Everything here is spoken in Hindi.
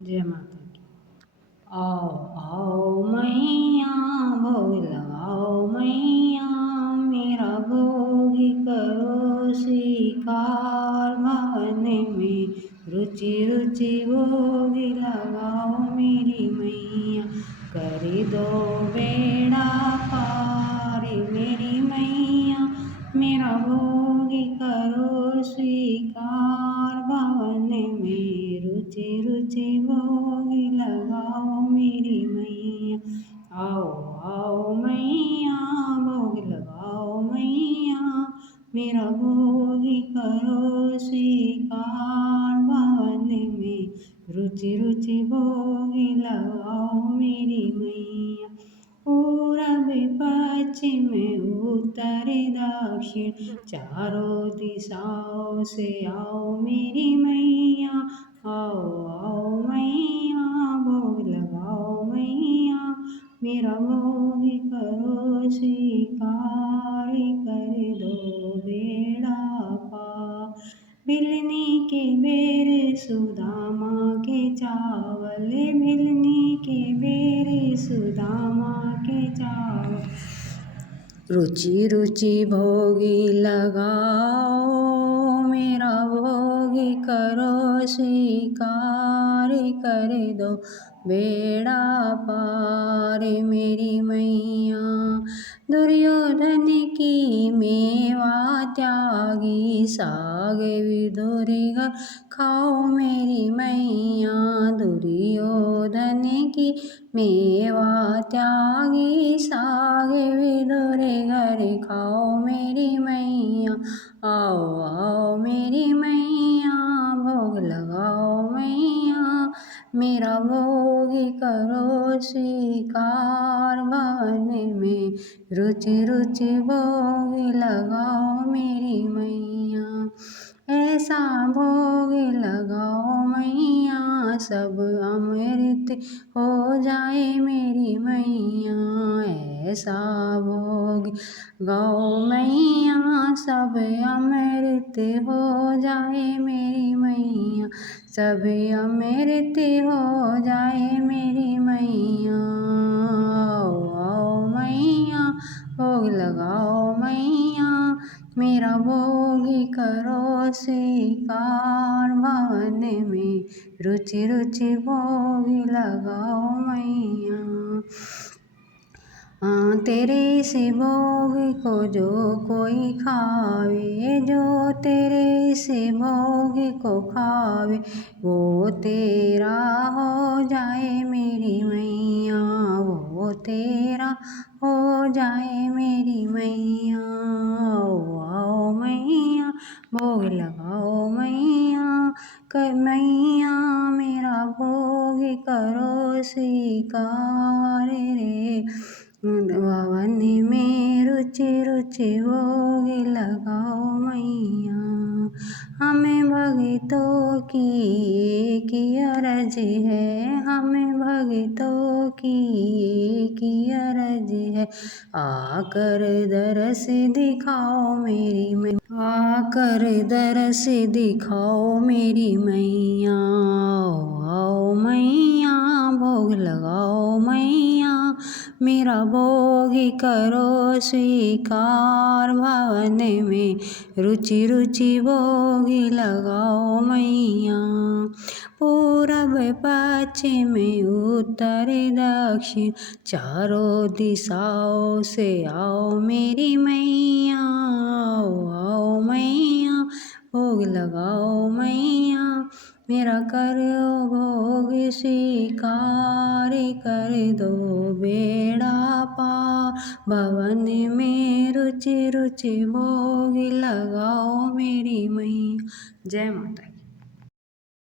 जय माता की। आओ आओ मैया भोग लगाओ मैया, मेरा भोग करो स्वीकार। भवन में रुचि रुचि भोग लगाओ मेरी मैया, कर दो बेड़ा पार मेरी मैया, मेरा भोग करो स्वीकार। भवन में रुचि रुचि भोग लगाओ मेरी मैया। आओ आओ मैया भोग लगाओ मैया, मेरा भोग करो स्वीकार। भवन में रुचि रुचि भोग लगाओ मेरी मैया। पूरब पश्चिम उत्तर दक्षिण, चारों दिशाओं से आओ मेरी मैया। आओ आओ मैया भोग लगाओ मैया, मेरा भोग करो स्वीकार। कर दो बेड़ा पार भिलनी के बेर सुदामा के चावल, भिलनी के बेर सुदामा के चावल। रुचि रुचि भोगी लगाओ, मेरा भोग करो स्वीकार। कर दो बेड़ा पार मेरी मैया। दुर्योधन की मेवा त्यागी, साग विदुरी खाओ मेरी मैया। दुर्योधन की मेवा त्यागी, साग विदुरी घर खाओ मेरी मैया। आओ आओ मेरी मैया भोग लगाओ मैया, मेरा भोग करो स्वीकार। भवन में रुचि रुचि भोग लगाओ मेरी मैया। ऐसा भोग लगाओ मैया, सब अमृत हो जाए मेरी मैया। ऐसा भोग गाओ मैया, सब अमृत हो जाए मेरी मैया। सब अमृत हो जाए मेरी मैया। आओ आओ मैया भोग लगाओ मैया, मेरा भोग करो स्वीकार। भवन में रुचि रुचि भोग लगाओ मैया। तेरे से भोग को जो कोई खावे, जो तेरे से भोग को खावे, वो तेरा हो जाए मेरी मैया। वो तेरा हो जाए मेरी मैया। आओ आओ मैया भोग लगाओ मैया, कर मैया मेरा भोग करो स्वीकार रे। भवन में रुचि रुचि भोग लगाओ मैया। हमें भगतों की एक अरज है, हमें भगतों की एक अरज है। आकर दरस दिखाओ मेरी मैया, आकर दरस दिखाओ मेरी मैया। आओ आओ मैया भोग लगाओ मैया, मेरा भोग करो स्वीकार। भवन में रुचि रुचि भोग लगाओ मैया। पूरब पश्चिम उत्तर दक्षिण, चारों दिशाओं से आओ मेरी मैया। आओ आओ मैया भोग लगाओ मैया, मेरा करो भोग स्वीकार। कर दो बेड़ा पार भवन में रुचि रुचि भोग लगाओ मेरी मैया। जय माता की।